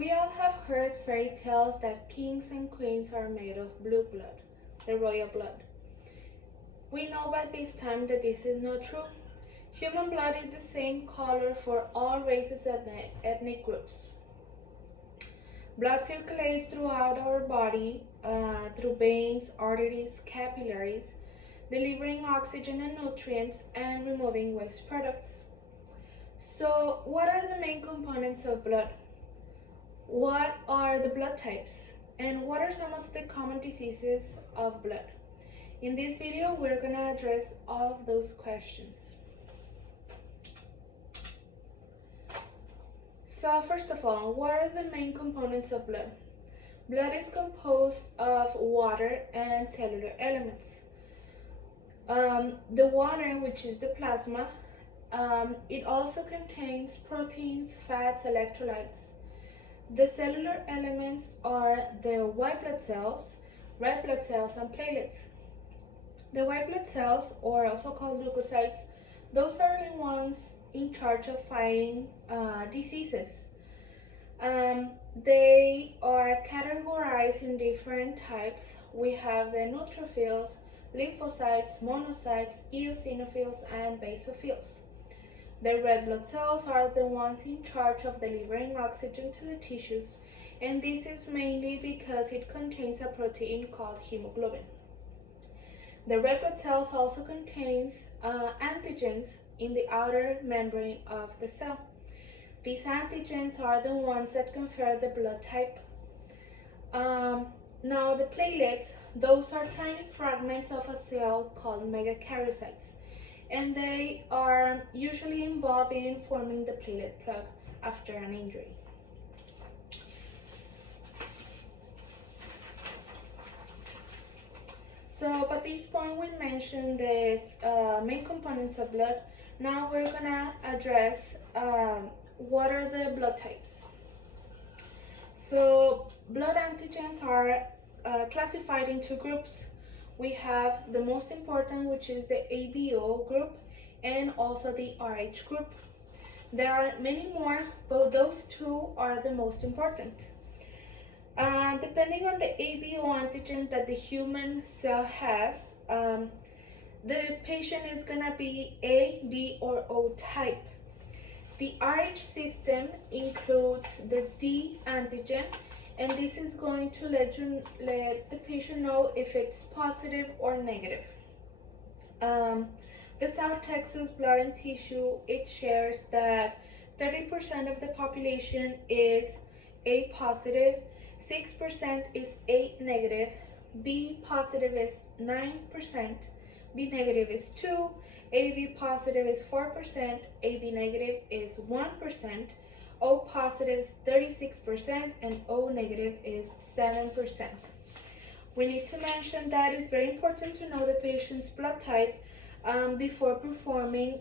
We all have heard fairy tales that kings and queens are made of blue blood, the royal blood. We know by this time that this is not true. Human blood is the same color for all races and ethnic groups. Blood circulates throughout our body through veins, arteries, capillaries, delivering oxygen and nutrients and removing waste products. So, what are the main components of blood? What are the blood types? And what are some of the common diseases of blood? In this video, we're going to address all of those questions. So first of all, what are the main components of blood? Blood is composed of water and cellular elements. The water, which is the plasma, it also contains proteins, fats, electrolytes. The cellular elements are the white blood cells, red blood cells, and platelets. The white blood cells, or also called leukocytes, those are the ones in charge of fighting diseases. They are categorized in different types. We have the neutrophils, lymphocytes, monocytes, eosinophils, and basophils. The red blood cells are the ones in charge of delivering oxygen to the tissues, and this is mainly because it contains a protein called hemoglobin. The red blood cells also contains antigens in the outer membrane of the cell. These antigens are the ones that confer the blood type. Now the platelets, those are tiny fragments of a cell called megakaryocytes, and they are usually involved in forming the platelet plug after an injury. So, at this point we mentioned the main components of blood. Now we're gonna address what are the blood types. So, blood antigens are classified into groups. We have the most important, which is the ABO group, and also the RH group. There are many more, but those two are the most important. Depending on the ABO antigen that the human cell has, the patient is gonna be A, B, or O type. The RH system includes the D antigen, and this is going to let the patient know if it's positive or negative. The South Texas Blood and Tissue, it shares that 30% of the population is A positive, 6% is A negative, B positive is 9%, B negative is 2%, AB positive is 4%, AB negative is 1%, O positive is 36%, and O negative is 7%. We need to mention that it's very important to know the patient's blood type before performing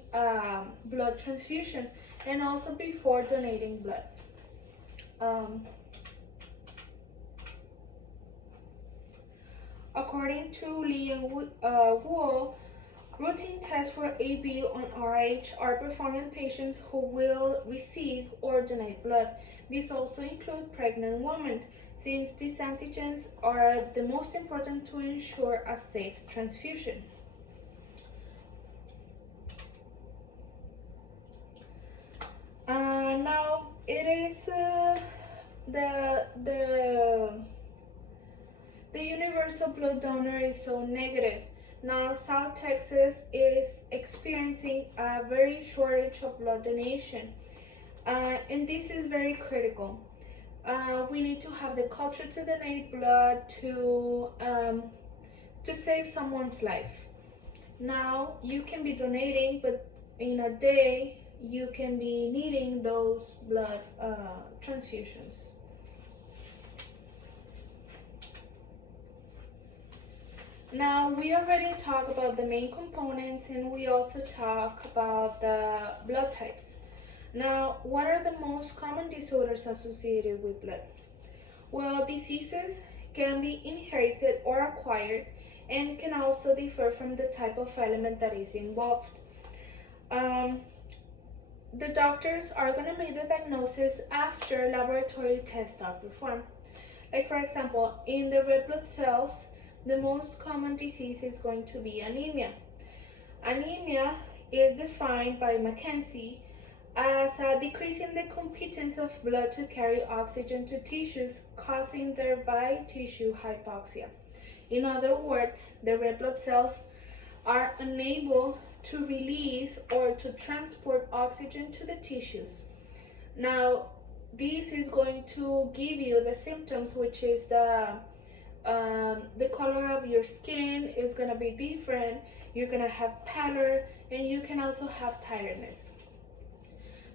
blood transfusion and also before donating blood. According to Lee and Wu, routine tests for AB on RH are performed in patients who will receive or donate blood. These also include pregnant women, since these antigens are the most important to ensure a safe transfusion. Now it is the universal blood donor is so negative. Now South Texas is experiencing a very shortage of blood donation, and this is very critical. We need to have the culture to donate blood to save someone's life. Now you can be donating, but in a day you can be needing those blood transfusions. Now we already talked about the main components, and we also talk about the blood types. Now, what are the most common disorders associated with blood? Well, diseases can be inherited or acquired and can also differ from the type of element that is involved. the doctors are going to make the diagnosis after laboratory tests are performed. Like for example, in the red blood cells, the most common disease is going to be anemia. Anemia is defined by Mackenzie as a decrease in the competence of blood to carry oxygen to tissues, causing thereby tissue hypoxia. In other words, the red blood cells are unable to release or to transport oxygen to the tissues. Now, this is going to give you the symptoms, which is the color of your skin is going to be different. You're going to have pallor, and you can also have tiredness.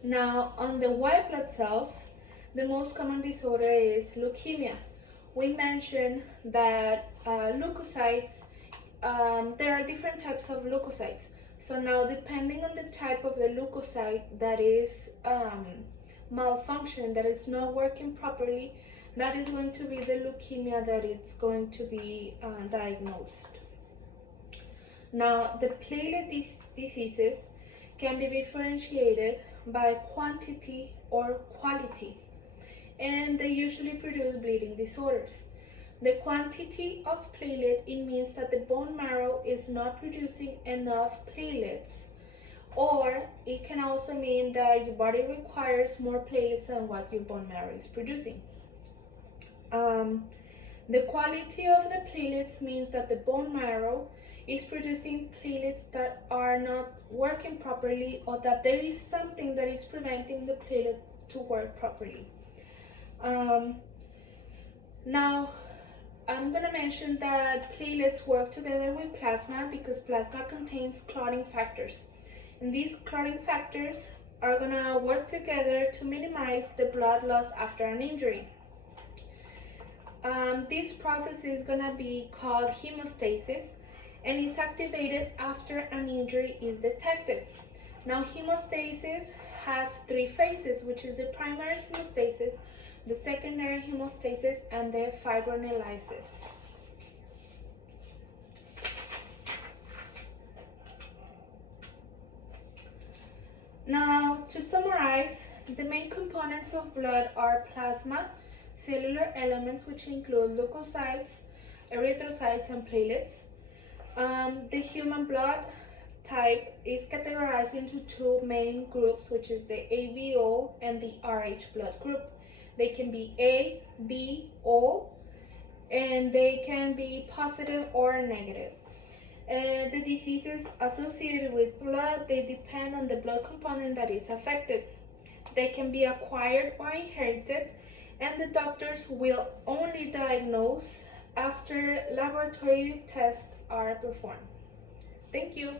Now, on the white blood cells, the most common disorder is leukemia. We mentioned that leukocytes, there are different types of leukocytes. So now, depending on the type of the leukocyte that is malfunctioning, that is not working properly, that is going to be the leukemia that it's going to be diagnosed. Now, the platelet diseases can be differentiated by quantity or quality, and they usually produce bleeding disorders. The quantity of platelet, it means that the bone marrow is not producing enough platelets, or it can also mean that your body requires more platelets than what your bone marrow is producing. The quality of the platelets means that the bone marrow is producing platelets that are not working properly, or that there is something that is preventing the platelet to work properly. Now, I'm going to mention that platelets work together with plasma because plasma contains clotting factors. And these clotting factors are going to work together to minimize the blood loss after an injury. This process is going to be called hemostasis, and is activated after an injury is detected. Now, hemostasis has three phases, which is the primary hemostasis, the secondary hemostasis, and the fibrinolysis. Now, to summarize, the main components of blood are plasma, cellular elements, which include leukocytes, erythrocytes, and platelets. The human blood type is categorized into two main groups, which is the ABO and the RH blood group. They can be A, B, O, and they can be positive or negative. The diseases associated with blood, they depend on the blood component that is affected. They can be acquired or inherited, and the doctors will only diagnose after laboratory tests are performed. Thank you.